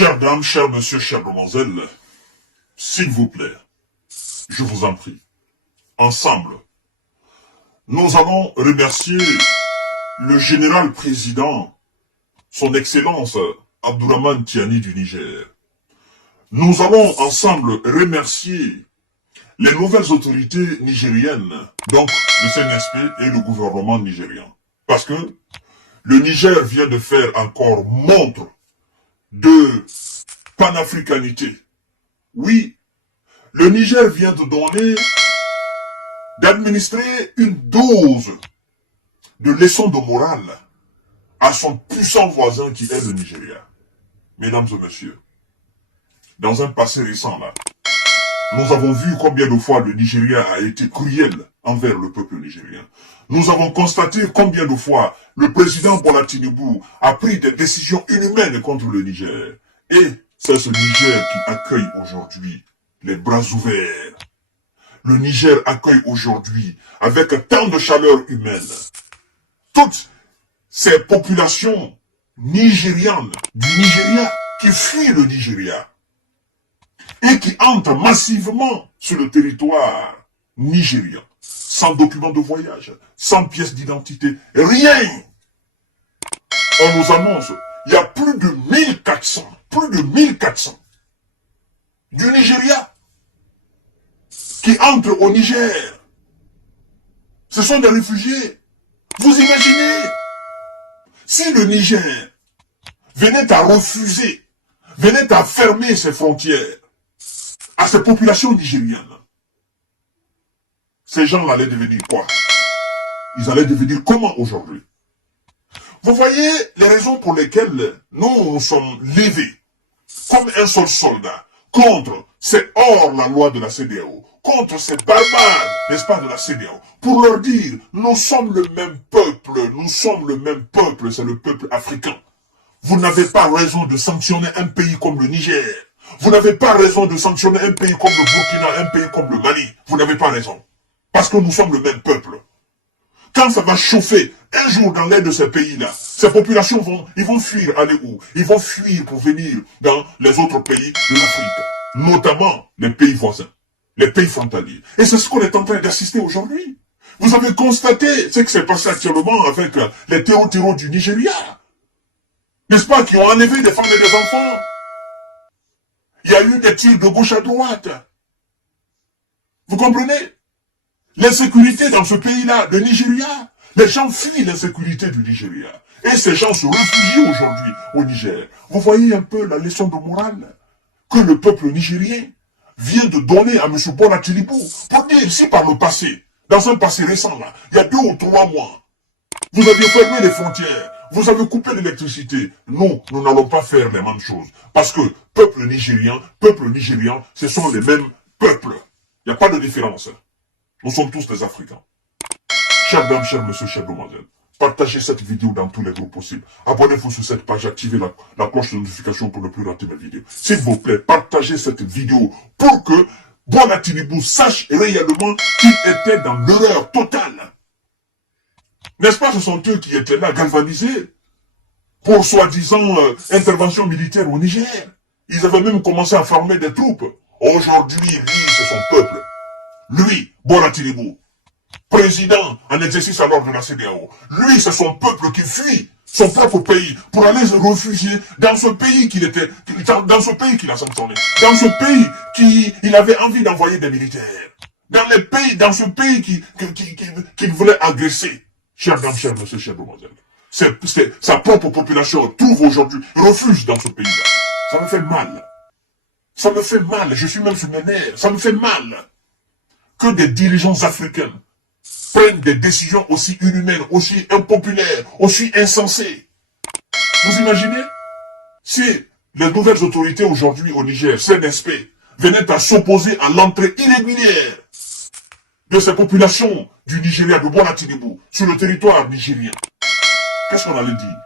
Chères dames, chers messieurs, chères demoiselles, s'il vous plaît, je vous en prie, ensemble, nous allons remercier le général président, son excellence Abdourahmane Tiani du Niger. Nous allons ensemble remercier les nouvelles autorités nigériennes, donc le CNSP et le gouvernement nigérien. Parce que le Niger vient de faire encore montre de panafricanité. Oui, le Niger vient de donner, d'administrer une dose de leçons de morale à son puissant voisin qui est le Nigeria. Mesdames et messieurs, dans un passé récent là, nous avons vu combien de fois le Nigeria a été cruel envers le peuple nigérien. Nous avons constaté combien de fois le président Bola Tinubu a pris des décisions inhumaines contre le Niger. Et c'est ce Niger qui accueille aujourd'hui les bras ouverts. Le Niger accueille aujourd'hui, avec tant de chaleur humaine, toutes ces populations nigérianes du Nigeria qui fuient le Nigeria et qui entrent massivement sur le territoire nigérien, sans document de voyage, sans pièce d'identité, rien. On nous annonce, il y a plus de 1400 du Nigeria qui entrent au Niger. Ce sont des réfugiés. Vous imaginez, si le Niger venait à refuser, venait à fermer ses frontières à ces populations nigériennes, ces gens-là allaient devenir quoi? Ils allaient devenir comment aujourd'hui? Vous voyez les raisons pour lesquelles nous sommes levés comme un seul soldat contre ces hors la loi de la CEDEAO, contre ces barbares, n'est-ce pas, de la CEDEAO, pour leur dire, nous sommes le même peuple, c'est le peuple africain. Vous n'avez pas raison de sanctionner un pays comme le Niger. Vous n'avez pas raison de sanctionner un pays comme le Burkina, un pays comme le Mali. Vous n'avez pas raison. Parce que nous sommes le même peuple. Quand ça va chauffer, un jour dans l'un de ces pays-là, ces populations vont fuir, aller où? Ils vont fuir pour venir dans les autres pays de l'Afrique, notamment les pays voisins, les pays frontaliers. Et c'est ce qu'on est en train d'assister aujourd'hui. Vous avez constaté ce qui s'est passé actuellement avec les terreaux du Nigeria, n'est-ce pas, qui ont enlevé des femmes et des enfants. Il y a eu des tirs de gauche à droite. Vous comprenez? L'insécurité dans ce pays-là, le Nigeria, les gens fuient l'insécurité du Nigeria. Et ces gens se réfugient aujourd'hui au Niger. Vous voyez un peu la leçon de morale que le peuple nigérien vient de donner à M. Bola Tinubu pour dire si par le passé, dans un passé récent là, il y a 2 ou 3 mois, vous avez fermé les frontières, vous avez coupé l'électricité. Nous n'allons pas faire les mêmes choses. Parce que peuple nigérien, ce sont les mêmes peuples. Il n'y a pas de différence. Nous sommes tous des Africains. Chers dames, chers messieurs, chers demoiselles, partagez cette vidéo dans tous les groupes possibles. Abonnez-vous sur cette page, activez la cloche de notification pour ne plus rater mes vidéos. S'il vous plaît, partagez cette vidéo pour que Bola Tinubu sache réellement qu'il était dans l'erreur totale. N'est-ce pas, ce sont eux qui étaient là, galvanisés, pour soi-disant intervention militaire au Niger. Ils avaient même commencé à former des troupes. Aujourd'hui, lui, c'est son peuple. Lui, Bola Tinubu, président en exercice alors de la CEDEAO, lui, c'est son peuple qui fuit son propre pays pour aller se réfugier dans ce pays qu'il a sanctionné, dans ce pays qu'il avait envie d'envoyer des militaires, dans ce pays qu'il voulait agresser. Chers dames, chers messieurs, chers demoiselles, sa propre population trouve aujourd'hui refuge dans ce pays-là. Ça me fait mal. Ça me fait mal, je suis même sur mes nerfs, ça me fait mal que des dirigeants africains prennent des décisions aussi inhumaines, aussi impopulaires, aussi insensées. Vous imaginez? Si les nouvelles autorités aujourd'hui au Niger, CNSP, venaient à s'opposer à l'entrée irrégulière de ces populations du Nigeria, de Bola Tinubu, sur le territoire nigérien, qu'est-ce qu'on allait dire?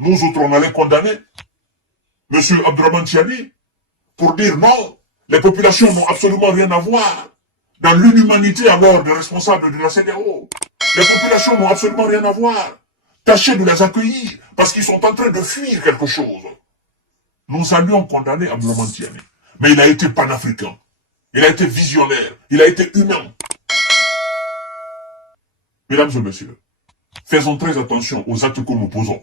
Nous autres, on allait condamner M. Abdourahmane Tiani pour dire non, les populations n'ont absolument rien à voir dans l'inhumanité alors des responsables de la CEDEAO. Les populations n'ont absolument rien à voir. Tâchez de les accueillir parce qu'ils sont en train de fuir quelque chose. nous allions condamner Abdourahmane Tiani. Mais il a été panafricain. Il a été visionnaire. Il a été humain. Mesdames et messieurs, faisons très attention aux actes que nous posons.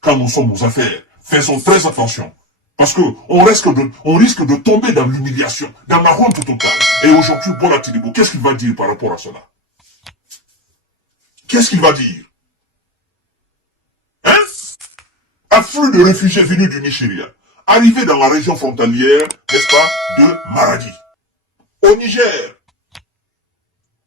Quand nous sommes aux affaires, faisons très attention. Parce que on risque de tomber dans l'humiliation, dans la honte totale. Et aujourd'hui, Bola Tinubu, qu'est-ce qu'il va dire par rapport à cela? Qu'est-ce qu'il va dire? Hein? Afflux de réfugiés venus du Nigeria, arrivés dans la région frontalière, n'est-ce pas, de Maradi. Au Niger,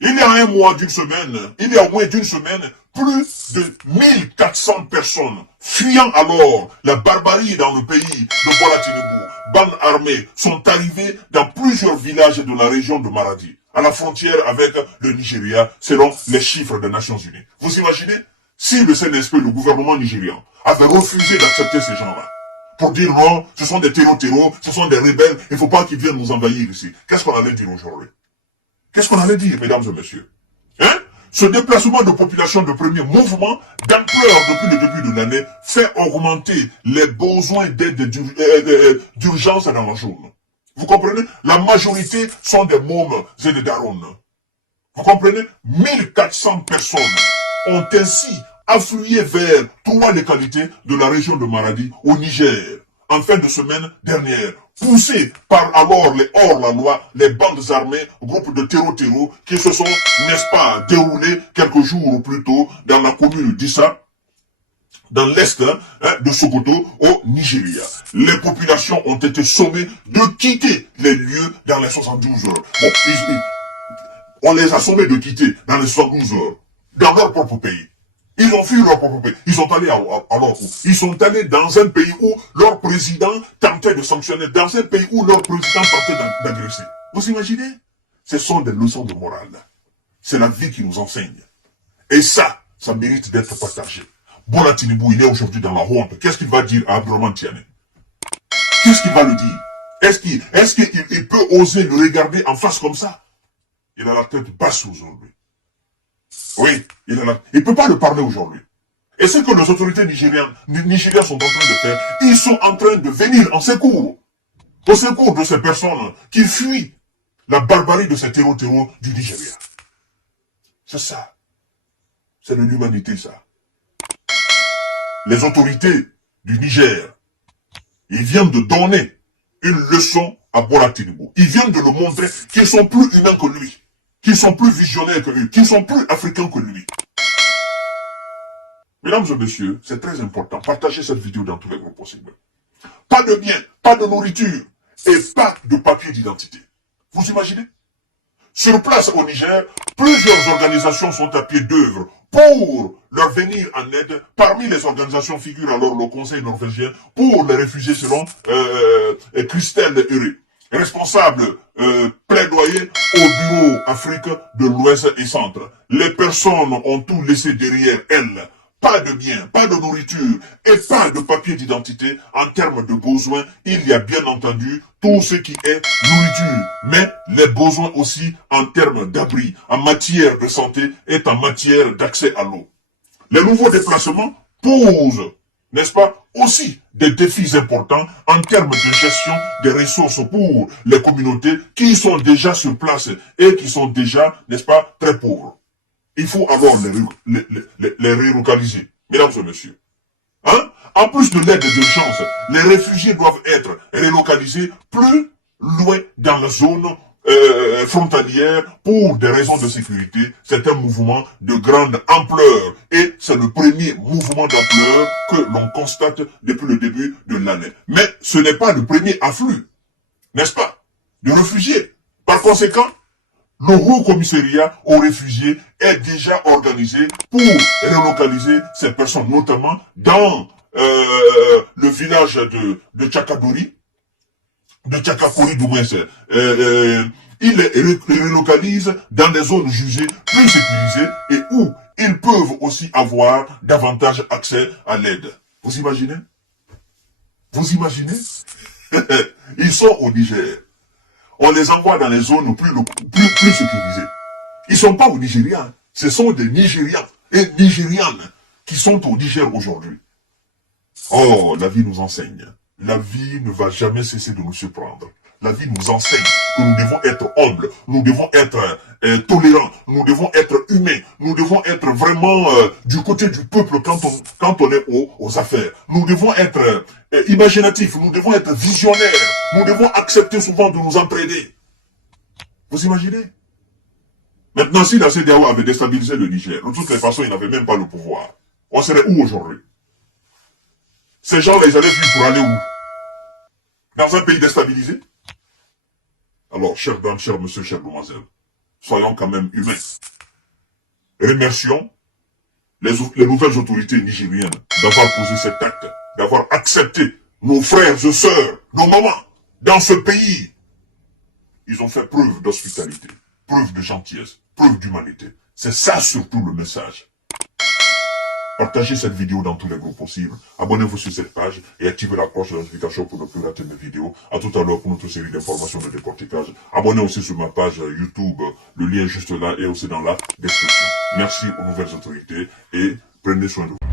il y a un mois d'une semaine, il y a moins d'une semaine, plus de 1400 personnes fuyant alors la barbarie dans le pays de Bola Tinubu, bandes armées, sont arrivées dans plusieurs villages de la région de Maradi, à la frontière avec le Nigeria, selon les chiffres des Nations Unies. Vous imaginez? Si le CNSP, le gouvernement nigérian, avait refusé d'accepter ces gens-là, pour dire non, ce sont des terreaux, ce sont des rebelles, il ne faut pas qu'ils viennent nous envahir ici. Qu'est-ce qu'on allait dire aujourd'hui? Qu'est-ce qu'on allait dire, mesdames et messieurs? Hein? Ce déplacement de population de premier mouvement d'ampleur depuis le début de l'année fait augmenter les besoins d'aide d'urgence dans la zone. Vous comprenez? La majorité sont des mômes et des darons. Vous comprenez? 1400 personnes ont ainsi afflué vers 3 localités de la région de Maradi au Niger en fin de semaine dernière, poussés par alors les hors-la-loi, les bandes armées, groupes de terreaux qui se sont, n'est-ce pas, déroulés quelques jours plus tôt dans la commune d'Issa, dans l'est de Sokoto, au Nigeria. Les populations ont été sommées de quitter les lieux dans les 72 heures. Bon, on les a sommés de quitter dans les 72 heures, dans leur propre pays. Ils ont fui leur propre pays. Ils sont allés alors où? Ils sont allés dans un pays où leur président tentait de sanctionner, dans un pays où leur président tentait d'agresser. Vous imaginez? Ce sont des leçons de morale. C'est la vie qui nous enseigne. Et ça mérite d'être partagé. Bola Tinubu, il est aujourd'hui dans la honte. Qu'est-ce qu'il va dire à Abdourahmane Tiani? Qu'est-ce qu'il va lui dire? Est-ce qu'il peut oser le regarder en face comme ça? Il a la tête basse aujourd'hui. Oui, il ne peut pas le parler aujourd'hui. Et ce que les autorités nigériennes sont en train de faire, ils sont en train de venir en secours. Au secours de ces personnes qui fuient la barbarie de ces terreaux du Nigeria. C'est ça. C'est de l'humanité, ça. Les autorités du Niger, ils viennent de donner une leçon à Bola Tinubu. Ils viennent de le montrer qu'ils sont plus humains que lui, qu'ils sont plus visionnaires que lui, qu'ils sont plus africains que lui. Mesdames et messieurs, c'est très important. Partagez cette vidéo dans tous les groupes possibles. Pas de biens, pas de nourriture et pas de papier d'identité. Vous imaginez? Sur place au Niger, plusieurs organisations sont à pied d'œuvre pour leur venir en aide. Parmi les organisations figure alors le Conseil norvégien pour les réfugiés selon Christelle Uré, responsable plaidoyer au bureau Afrique de l'Ouest et Centre. Les personnes ont tout laissé derrière elles. Pas de biens, pas de nourriture et pas de papier d'identité. En termes de besoins, il y a bien entendu tout ce qui est nourriture, mais les besoins aussi en termes d'abri, en matière de santé et en matière d'accès à l'eau. Les nouveaux déplacements posent, n'est-ce pas, aussi des défis importants en termes de gestion des ressources pour les communautés qui sont déjà sur place et qui sont déjà, n'est-ce pas, très pauvres. Il faut alors les relocaliser, mesdames et messieurs. Hein? En plus de l'aide d'urgence, les réfugiés doivent être relocalisés plus loin dans la zone frontalière pour des raisons de sécurité. C'est un mouvement de grande ampleur et c'est le premier mouvement d'ampleur que l'on constate depuis le début de l'année. Mais ce n'est pas le premier afflux, n'est-ce pas, de réfugiés. Par conséquent, le Haut Commissariat aux réfugiés est déjà organisé pour relocaliser ces personnes, notamment dans le village de Tchakadori, de Tchakakori du moins. Ils les relocalisent dans des zones jugées plus sécurisées et où ils peuvent aussi avoir davantage accès à l'aide. Vous imaginez? Vous imaginez? Ils sont au Niger. On les envoie dans les zones plus sécurisées. Ils ne sont pas au Nigeria. Ce sont des Nigérians et Nigérianes qui sont au Niger aujourd'hui. Oh, la vie nous enseigne. la vie ne va jamais cesser de nous surprendre. La vie nous enseigne que nous devons être humbles, nous devons être tolérants, nous devons être humains, nous devons être vraiment du côté du peuple quand on est aux affaires. Nous devons être imaginatifs, nous devons être visionnaires, nous devons accepter souvent de nous entraider. Vous imaginez? Maintenant, si la CEDEAO avait déstabilisé le Niger, de toutes les façons, il n'avait même pas le pouvoir. On serait où aujourd'hui? Ces gens-là, ils allaient vivre pour aller où? Dans un pays déstabilisé? Alors, chers dames, chers messieurs, chères demoiselles, soyons quand même humains. Remercions les nouvelles autorités nigériennes d'avoir posé cet acte, d'avoir accepté nos frères et sœurs, nos mamans, dans ce pays. Ils ont fait preuve d'hospitalité, preuve de gentillesse, preuve d'humanité. C'est ça surtout le message. Partagez cette vidéo dans tous les groupes possibles. Abonnez-vous sur cette page et activez la cloche de notification pour ne plus rater mes vidéos. À tout à l'heure pour notre série d'informations de décortiquage. Abonnez-vous aussi sur ma page YouTube. Le lien est juste là et aussi dans la description. Merci aux nouvelles autorités et prenez soin de vous.